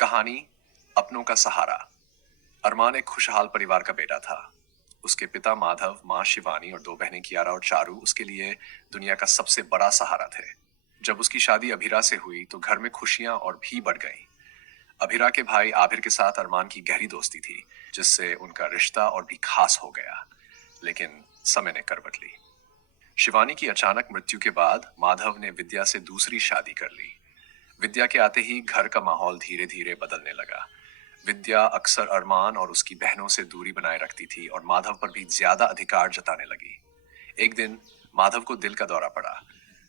कहानी अपनों का सहारा। अरमान एक खुशहाल परिवार का बेटा था। उसके पिता माधव, माँ शिवानी और दो बहनें कियारा और चारू उसके लिए दुनिया का सबसे बड़ा सहारा थे। जब उसकी शादी अभिरा से हुई तो घर में खुशियां और भी बढ़ गईं। अभिरा के भाई आबिर के साथ अरमान की गहरी दोस्ती थी, जिससे उनका रिश्ता और भी खास हो गया। लेकिन समय ने करवट ली। शिवानी की अचानक मृत्यु के बाद माधव ने विद्या से दूसरी शादी कर ली। विद्या के आते ही घर का माहौल धीरे धीरे बदलने लगा। विद्या अक्सर अरमान और उसकी बहनों से दूरी बनाए रखती थी और माधव पर भी ज्यादा अधिकार जताने लगी। एक दिन माधव को दिल का दौरा पड़ा।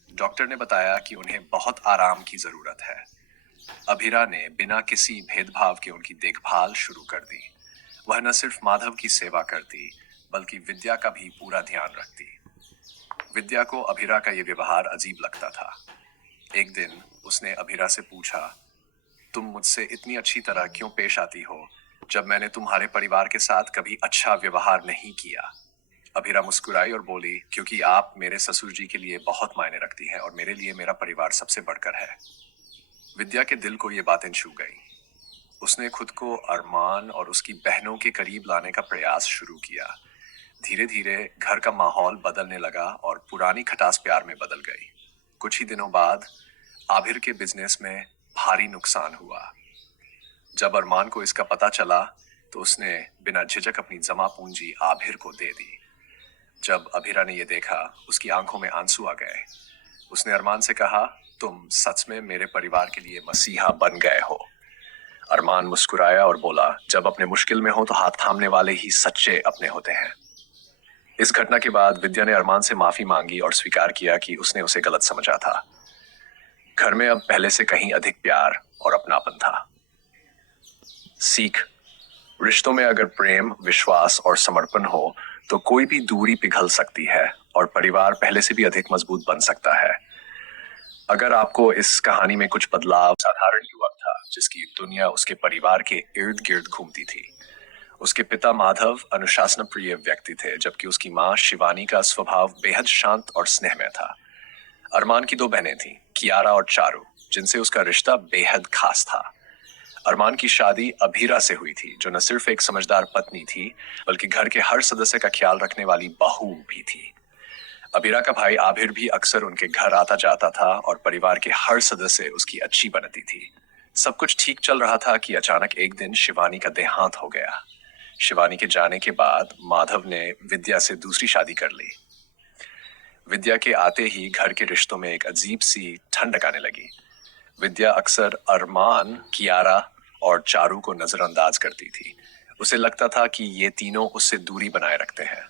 डॉक्टर ने बताया कि उन्हें बहुत आराम की जरूरत है। अभिरा ने बिना किसी भेदभाव के उनकी देखभाल शुरू कर दी। वह न सिर्फ माधव की सेवा करती, बल्कि विद्या का भी पूरा ध्यान रखती। विद्या को अभिरा का यह व्यवहार अजीब लगता था। एक दिन उसने अभिरा से पूछा, तुम मुझसे इतनी अच्छी तरह क्यों पेश आती हो जब मैंने तुम्हारे परिवार के साथ कभी अच्छा व्यवहार नहीं किया? अभिरा मुस्कुराई और बोली, क्योंकि आप मेरे ससुर जी के लिए बहुत मायने रखती हैं और मेरे लिए मेरा परिवार सबसे बढ़कर है। विद्या के दिल को ये बातें छू गई। उसने खुद को अरमान और उसकी बहनों के करीब लाने का प्रयास शुरू किया। धीरे धीरे घर का माहौल बदलने लगा और पुरानी खटास प्यार में बदल गई। कुछ ही दिनों बाद आबिर के बिजनेस में भारी नुकसान हुआ। जब अरमान को इसका पता चला तो उसने बिना झिझक अपनी जमा पूंजी आबिर को दे दी। जब अभिरा ने यह देखा, उसकी आंखों में आंसू आ गए। उसने अरमान से कहा, तुम सच में मेरे परिवार के लिए मसीहा बन गए हो। अरमान मुस्कुराया और बोला, जब अपने मुश्किल में हो तो हाथ थामने वाले ही सच्चे अपने होते हैं। इस घटना के बाद विद्या ने अरमान से माफी मांगी और स्वीकार किया कि उसने उसे गलत समझा था। घर में अब पहले से कहीं अधिक प्यार और अपनापन था। सीख: रिश्तों में अगर प्रेम, विश्वास और समर्पण हो तो कोई भी दूरी पिघल सकती है और परिवार पहले से भी अधिक मजबूत बन सकता है। अगर आपको इस कहानी में कुछ बदलाव, साधारण युवक था जिसकी दुनिया उसके परिवार के इर्द गिर्द घूमती थी। उसके पिता माधव अनुशासन प्रिय व्यक्ति थे, जबकि उसकी माँ शिवानी का स्वभाव बेहद शांत और स्नेहमय था। अरमान की दो बहनें थीं, कियारा और चारू, जिनसे उसका रिश्ता बेहद खास था। अरमान की शादी अभीरा से हुई थी, जो न सिर्फ एक समझदार पत्नी थी, बल्कि घर के हर सदस्य का ख्याल रखने वाली बहू भी थी। अभीरा का भाई आबिर भी अक्सर उनके घर आता जाता था और परिवार के हर सदस्य उसकी अच्छी बनती थी। सब कुछ ठीक चल रहा था कि अचानक एक दिन शिवानी का देहांत हो गया। शिवानी के जाने के बाद माधव ने विद्या से दूसरी शादी कर ली। विद्या के आते ही घर के रिश्तों में एक अजीब सी ठंडक आने लगी। विद्या अक्सर अरमान, कियारा और चारू को नजरअंदाज करती थी। उसे लगता था कि ये तीनों उससे दूरी बनाए रखते हैं।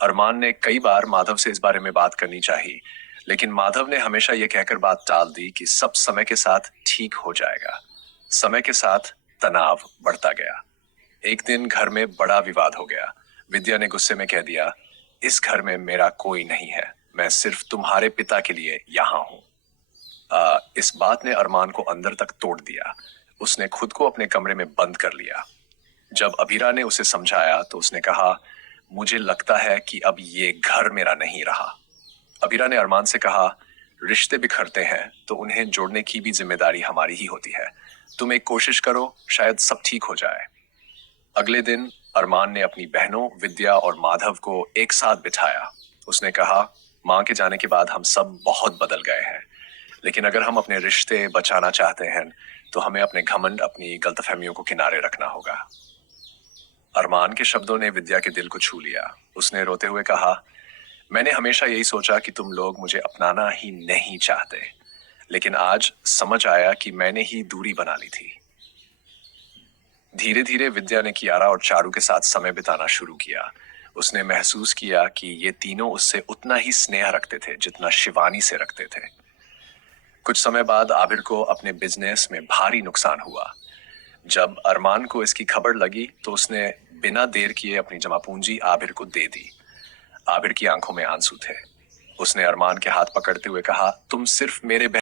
अरमान ने कई बार माधव से इस बारे में बात करनी चाहिए, लेकिन माधव ने हमेशा ये कहकर बात टाल दी कि सब समय के साथ ठीक हो जाएगा। समय के साथ तनाव बढ़ता गया। एक दिन घर में बड़ा विवाद हो गया। विद्या ने गुस्से में कह दिया, इस घर में मेरा कोई नहीं है, मैं सिर्फ तुम्हारे पिता के लिए यहाँ हूँ। इस बात ने अरमान को अंदर तक तोड़ दिया। उसने खुद को अपने कमरे में बंद कर लिया। जब अभीरा ने उसे समझाया तो उसने कहा, मुझे लगता है कि अब ये घर मेरा नहीं रहा। अभीरा ने अरमान से कहा, रिश्ते बिखरते हैं तो उन्हें जोड़ने की भी जिम्मेदारी हमारी ही होती है। तुम एक कोशिश करो, शायद सब ठीक हो जाए। अगले दिन अरमान ने अपनी बहनों विद्या और माधव को एक साथ बिठाया। उसने कहा, माँ के जाने के बाद हम सब बहुत बदल गए हैं, लेकिन अगर हम अपने रिश्ते बचाना चाहते हैं तो हमें अपने घमंड, अपनी गलतफहमियों को किनारे रखना होगा। अरमान के शब्दों ने विद्या के दिल को छू लिया। उसने रोते हुए कहा, मैंने हमेशा यही सोचा कि तुम लोग मुझे अपनाना ही नहीं चाहते, लेकिन आज समझ आया कि मैंने ही दूरी बना ली थी। धीरे धीरे विद्या ने कियारा और चारू के साथ समय बिताना शुरू किया। उसने महसूस किया कि ये तीनों उससे उतना ही स्नेह रखते थे जितना शिवानी से रखते थे। कुछ समय बाद आबिर को अपने बिजनेस में भारी नुकसान हुआ। जब अरमान को इसकी खबर लगी तो उसने बिना देर किए अपनी जमा पूंजी आबिर को दे दी। आबिर की आंखों में आंसू थे। उसने अरमान के हाथ पकड़ते हुए कहा, तुम सिर्फ मेरे